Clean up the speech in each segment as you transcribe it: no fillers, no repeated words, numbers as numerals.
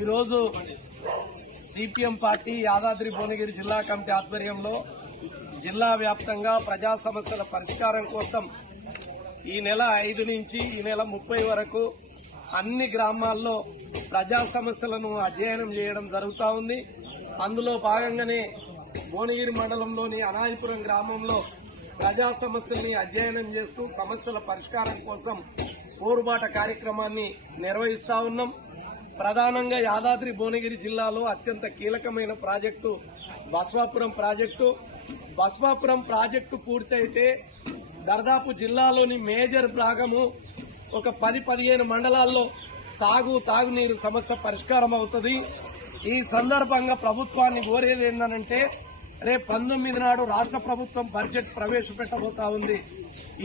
ఈరోజు CPM party Yadadri Bhuvanagiri జిల్లా committee ఆధ్వర్యంలో జిల్లా వ్యాప్తంగా ప్రజా సమస్యల పరిష్కారం కోసం ఈ నెల 5 నుంచి ఈ నెల 30 వరకు అన్ని గ్రామాల్లో ప్రజా సమస్యలను అధ్యయనం చేయడం జరుగుతూ ఉంది. అందులో భాగంగానే భువనగిరి మండలంలోని అనాయిపురం గ్రామంలో ప్రజా సమస్యల్ని అధ్యయనం చేస్తూ సమస్యల పరిష్కారం కోసం పోరుబాట కార్యక్రమాన్ని నిర్వహిస్తా ఉన్నాం. ప్రధానంగా యాదాద్రి భువనగిరి జిల్లాలో అత్యంత కీలకమైన ప్రాజెక్టు బస్వాపురం ప్రాజెక్టు పూర్తయితే దాదాపు జిల్లాలోని మేజర్ భాగము ఒక 10-15 మండలాల్లో తాగునీరు సమస్య పరిష్కారం అవుతుంది. ఈ సందర్భంగా ప్రభుత్వాన్ని కోరేది ఏంటంటే రేపు 19 నాడు రాష్ట్ర ప్రభుత్వం బడ్జెట్ ప్రవేశపెట్టబోతా ఉంది.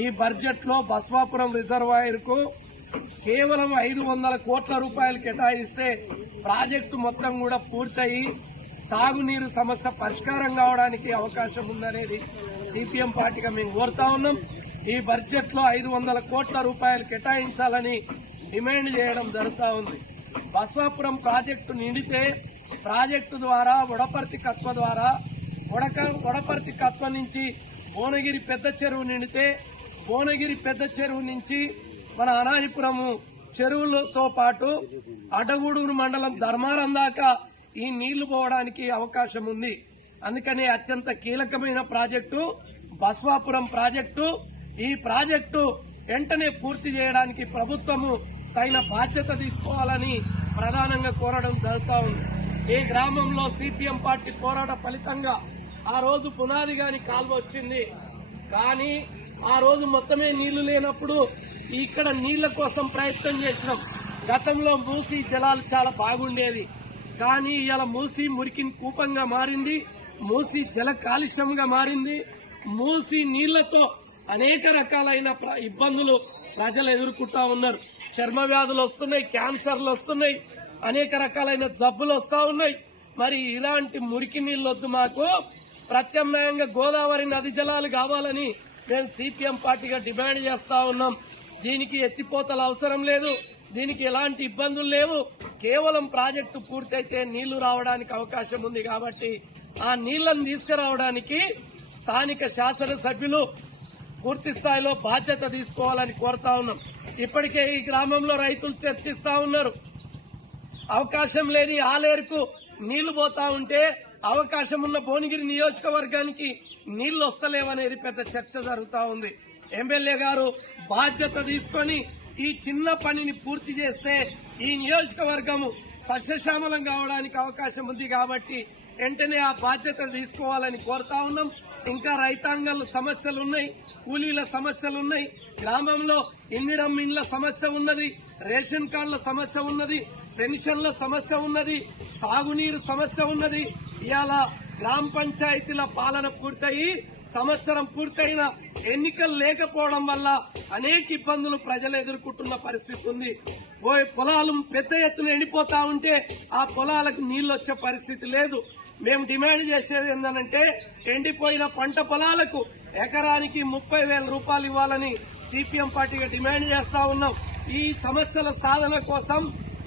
ఈ బడ్జెట్ లో బస్వాపురం రిజర్వాయర్ కు కేవలం 500 కోట్ల రూపాయలు కేటాయిస్తే ప్రాజెక్టు మొత్తం కూడా పూర్తయి సాగునీరు సమస్య పరిష్కారం కావడానికి అవకాశం ఉందనేది సిపిఎం పార్టీగా మేము కోరుతా ఉన్నాం. ఈ బడ్జెట్ లో 500 కోట్ల రూపాయలు కేటాయించాలని డిమాండ్ చేయడం జరుగుతా ఉంది. బస్వాపురం ప్రాజెక్టు నిండితే ప్రాజెక్టు ద్వారా వడపర్తి కత్వ నుంచి భువనగిరి పెద్ద చెరువు నిండితే భువనగిరి పెద్ద చెరువు నుంచి మన అనాయిపురము చెరువులతో పాటు అడగూడూరు మండలం ధర్మారం దాకా ఈ నీళ్లు పోవడానికి అవకాశం ఉంది. అందుకని అత్యంత కీలకమైన ప్రాజెక్టు బస్వాపురం ప్రాజెక్టు. ఈ ప్రాజెక్టు వెంటనే పూర్తి చేయడానికి ప్రభుత్వము తగిన బాధ్యత తీసుకోవాలని ప్రధానంగా కోరడం జరుగుతూ ఉంది. ఈ గ్రామంలో సిపిఎం పార్టీ పోరాట ఫలితంగా ఆ రోజు పునాది గాని కాల్వ వచ్చింది. కానీ ఆ రోజు మొత్తమే నీళ్లు లేనప్పుడు ఇక్కడ నీళ్ల కోసం ప్రయత్నం చేసినాం. గతంలో మూసీ జలాలు చాలా బాగుండేది. కానీ ఇవాళ మూసీ మురికి కూపంగా మారింది, మూసీ జల కాలుష్యంగా మారింది. మూసీ నీళ్లతో అనేక రకాలైన ఇబ్బందులు ప్రజలు ఎదుర్కొంటా ఉన్నారు. చర్మ వ్యాధులు వస్తున్నాయి, క్యాన్సర్లు వస్తున్నాయి, అనేక రకాలైన జబ్బులు వస్తా ఉన్నాయి. మరి ఇలాంటి మురికి నీళ్లొద్దు, మాకు ప్రత్యామ్నాయంగా గోదావరి నది జలాలు కావాలని మేము సిపిఎం పార్టీగా డిమాండ్ చేస్తా ఉన్నాం. దీనికి ఎత్తిపోతల అవసరం లేదు, దీనికి ఎలాంటి ఇబ్బందులు లేవు. కేవలం ప్రాజెక్టు పూర్తయితే నీళ్లు రావడానికి అవకాశం ఉంది. కాబట్టి ఆ నీళ్లను తీసుకురావడానికి స్థానిక శాసనసభ్యులు పూర్తి స్థాయిలో బాధ్యత తీసుకోవాలని కోరుతా ఉన్నాం. ఇప్పటికే ఈ గ్రామంలో రైతులు చర్చిస్తా ఉన్నారు. అవకాశం లేని ఆలేరుకు నీళ్లు పోతా ఉంటే అవకాశం ఉన్న భువనగిరి నియోజకవర్గానికి నీళ్లు వస్తలేవనేది పెద్ద చర్చ జరుగుతా ఉంది. ఎమ్మెల్యే గారు బాధ్యత తీసుకొని ఈ చిన్న పనిని పూర్తి చేస్తే ఈ నియోజకవర్గము సస్యశ్యామలం కావడానికి అవకాశం ఉంది. కాబట్టి వెంటనే ఆ బాధ్యత తీసుకోవాలని కోరుతా ఉన్నాం. ఇంకా రైతాంగంలో సమస్యలు ఉన్నాయి, కూలీల సమస్యలు ఉన్నాయి, గ్రామంలో ఇండ్ల సమస్య ఉన్నది, రేషన్ కార్డుల సమస్య ఉన్నది, పెన్షన్ల సమస్య ఉన్నది, సాగునీరు సమస్య ఉన్నది. ఇవాళ గ్రామ పంచాయతీల పాలన పూర్తయి సంవత్సరం పూర్తయిన ఎన్నికలు లేకపోవడం వల్ల అనేక ఇబ్బందులు ప్రజలు ఎదుర్కొంటున్న పరిస్థితి ఉంది. పొలాలు పెద్ద ఎత్తున ఎండిపోతా ఉంటే ఆ పొలాలకు నీళ్లు వచ్చే పరిస్థితి లేదు. మేము డిమాండ్ చేసేది ఏంటంటే ఎండిపోయిన పంట పొలాలకు ఎకరానికి 30,000 రూపాయలు ఇవ్వాలని సిపిఎం పార్టీగా డిమాండ్ చేస్తా ఉన్నాం. ఈ సమస్యల సాధన కోసం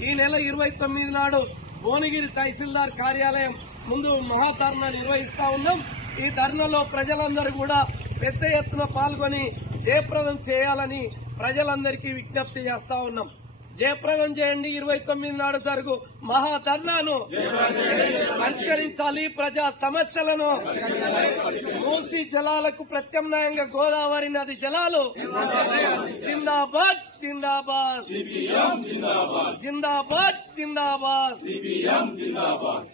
ఈ నెల 29 నాడు భువనగిరి తహసీల్దార్ కార్యాలయం ముందు మహాధర్నా నిర్వహిస్తా ఉన్నాం. ఈ ధర్నాలో ప్రజలందరూ కూడా పెద్ద ఎత్తున పాల్గొని జయప్రదం చేయాలని ప్రజలందరికీ విజ్ఞప్తి చేస్తా ఉన్నాం. జయప్రదం చేయండి. 29 నాడు జరుగు మహాధర్నాను పరిష్కరించాలి. ప్రజా సమస్యలను మూసీ జలాలకు ప్రత్యామ్నాయంగా గోదావరి నది జలాలు జిందాబాద్ జిందాబాద్ జిందాబాద్ జిందాబాద్ జిందాబాద్.